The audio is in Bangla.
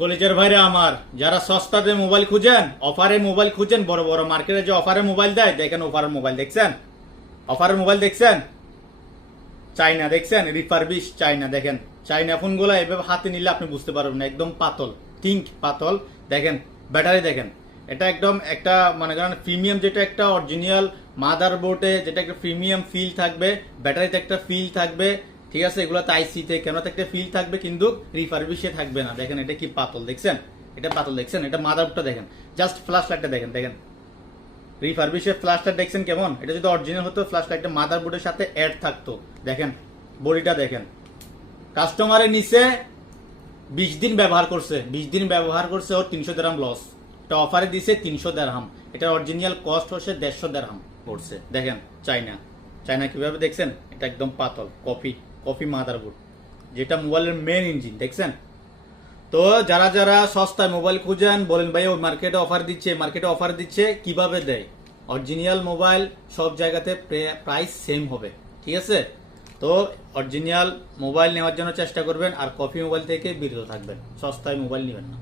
কলেজের ভাইরা আমার, যারা সস্তাতে মোবাইল খুঁজেন, অফারে মোবাইল খুঁজেন, বড় বড় মার্কেটে যে অফারে মোবাইল দেয়, দেখেন অফারের মোবাইল দেখছেন? অফারের মোবাইল দেখছেন? চাইনা দেখছেন? রিফারবিশ চাইনা দেখেন। চাইনা ফোনগুলো এভাবে হাতে নিলে আপনি বুঝতে পারবেন না, একদম পাতল, থিঙ্ক পাতল। দেখেন ব্যাটারি দেখেন, এটা একদম একটা মনে করেন প্রিমিয়াম, যেটা একটা অরিজিনাল মাদারবোর্ডে যেটা একটা প্রিমিয়াম ফিল থাকবে, ব্যাটারিতে একটা ফিল থাকবে, ঠিক আছে? এগুলোতে আইসিতে ক্যামেরাতে একটা ফিল থাকবে, কিন্তু রিফারবিশে থাকবে না। দেখেন এটা কি পাতল দেখছেন? এটা পাতল দেখছেন? এটা মাদারবোর্ডটা দেখেন, জাস্ট ফ্ল্যাশ লাইটটা দেখেন, দেখেন রিফারবিশের ফ্ল্যাশ লাইট দেখছেন কেমন? এটা যদি অরিজিনাল হতো, ফ্ল্যাশ লাইটটা মাদারবোর্ডের সাথে অ্যাড থাকতো। দেখেন বডিটা দেখেন। কাস্টমারের নিচে 20 দিন ব্যবহার করছে, 20 দিন ব্যবহার করছে, ওর 300 দিরহাম লস। এটা অফারে দিছে 300 দিরহাম। এটা অরিজিনাল কস্ট হচ্ছে 150 দিরহাম পড়ছে। দেখেন চাইনা, চাইনা কিভাবে দেখছেন? এটা একদম পাতল কফি, কফি মাদারবোর্ড, যেটা মোবাইলের মেন ইঞ্জিন দেখছেন? তো যারা যারা সস্তায় মোবাইল খুঁজেন, বলেন ভাই ওই মার্কেটে অফার দিচ্ছে, মার্কেটে অফার দিচ্ছে, কিভাবে দেয়? অরিজিনাল মোবাইল সব জায়গাতে প্রাইস সেম হবে, ঠিক আছে? তো অরিজিনাল মোবাইল নেওয়ার জন্য চেষ্টা করবেন, আর কপি মোবাইল থেকে বিরত থাকবেন, সস্তায় মোবাইল নেবেন না।